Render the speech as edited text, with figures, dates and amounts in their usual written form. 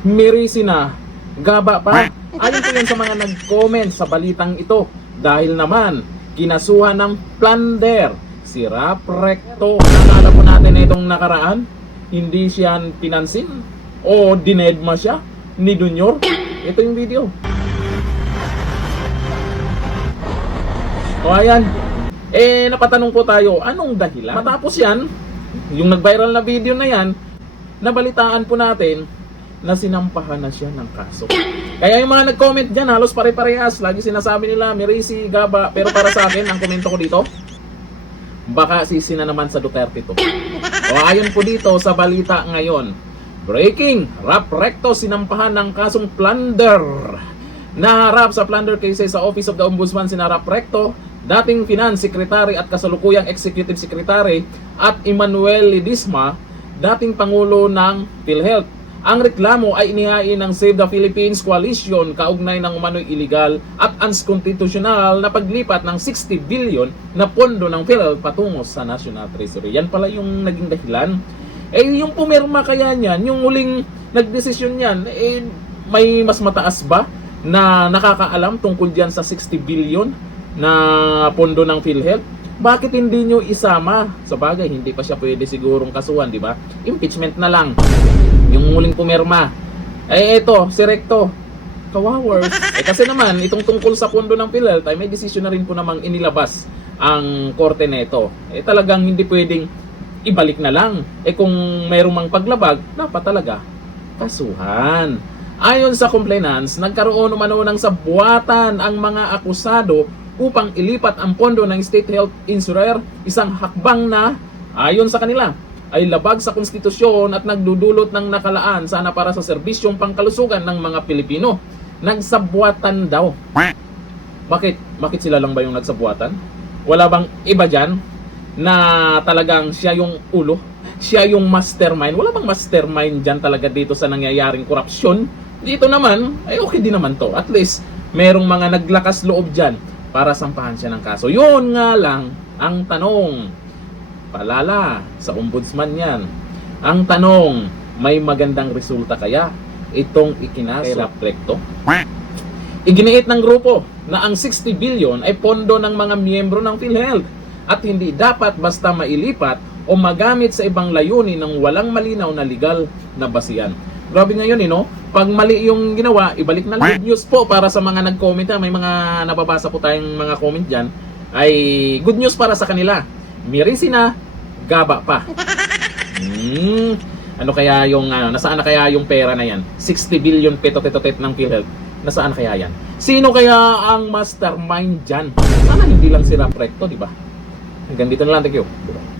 Mirisi na, gaba pa. Ayon po yan sa mga nag-comment sa balitang ito. Dahil naman, kinasuhan ng plunder si Rap Recto. Nakala po natin na itong nakaraan, hindi siya pinansin o dinedma siya ni Junior. Ito yung video. O ayan, napatanong po tayo, anong dahilan? Matapos yan, yung nag-viral na video na yan, nabalitaan po natin na sinampahan na siya ng kaso. Kaya yung mga nag-comment dyan, halos pare-parehas. Lagi sinasabi nila, Mirisi, gaba. Pero para sa akin, ang komento ko dito, baka sisi na naman sa Duterte to. O ayon po dito sa balita ngayon, breaking, Rap Recto sinampahan ng kasong plunder. Naharap sa plunder cases sa Office of the Ombudsman sina Rap Recto, dating Finance Secretary at kasalukuyang Executive Secretary, at Emmanuel Ledesma, dating Pangulo ng PhilHealth. Ang reklamo ay inihain ng Save the Philippines Coalition kaugnay ng umano'y illegal at unconstitutional na paglipat ng 60 billion na pondo ng PhilHealth patungo sa National Treasury. Yan pala yung naging dahilan. Yung pumirma kaya niyan, yung huling nagdesisyon niyan, may mas mataas ba na nakakaalam tungkol diyan sa 60 billion na pondo ng PhilHealth? Bakit hindi nyo isama? Sa bagay, hindi pa siya pwede sigurong kasuhan, di ba? Impeachment na lang. Yung muling pumirma. Ito, si Recto. Kawawers. Kasi naman, itong tungkol sa pondo ng PhilHealth, ay may desisyon na rin po namang inilabas ang korte neto. Talagang hindi pwedeng ibalik na lang. Kung mayroong mang paglabag, dapat talaga kasuhan. Ayon sa complainants, nagkaroon umano ng sabwatan ang mga akusado upang ilipat ang pondo ng State Health Insurer, isang hakbang na, ayon sa kanila, ay labag sa konstitusyon at nagdudulot ng nakalaan sana para sa serbisyong pangkalusugan ng mga Pilipino. Nagsabwatan daw. Bakit sila lang ba yung nagsabwatan? Wala bang iba dyan na talagang siya yung ulo? Siya yung mastermind? Wala bang mastermind dyan talaga dito sa nangyayaring korupsyon? Dito naman, ay okay din naman to. At least, merong mga naglakas loob dyan para sampahan siya ng kaso. Yun nga lang ang tanong. Palala sa ombudsman yan. Ang tanong, may magandang resulta kaya itong ikinaso Rap Recto? Iginiit ng grupo na ang 60 billion ay pondo ng mga miyembro ng PhilHealth at hindi dapat basta mailipat o magamit sa ibang layunin ng walang malinaw na legal na basihan. Grabe ngayon no? Pag mali yung ginawa, ibalik na lang. Good news po para sa mga nag-comment. May mga nababasa po tayong mga comment dyan. Ay good news para sa kanila. Mirisi na, gaba pa. Ano kaya yung, nasaan na kaya yung pera na yan? 60 billion petot-tet ng PhilHealth. Nasaan kaya yan? Sino kaya ang mastermind dyan? Sana hindi lang si Rap Recto, di ba? Hanggang dito na lang. Thank you.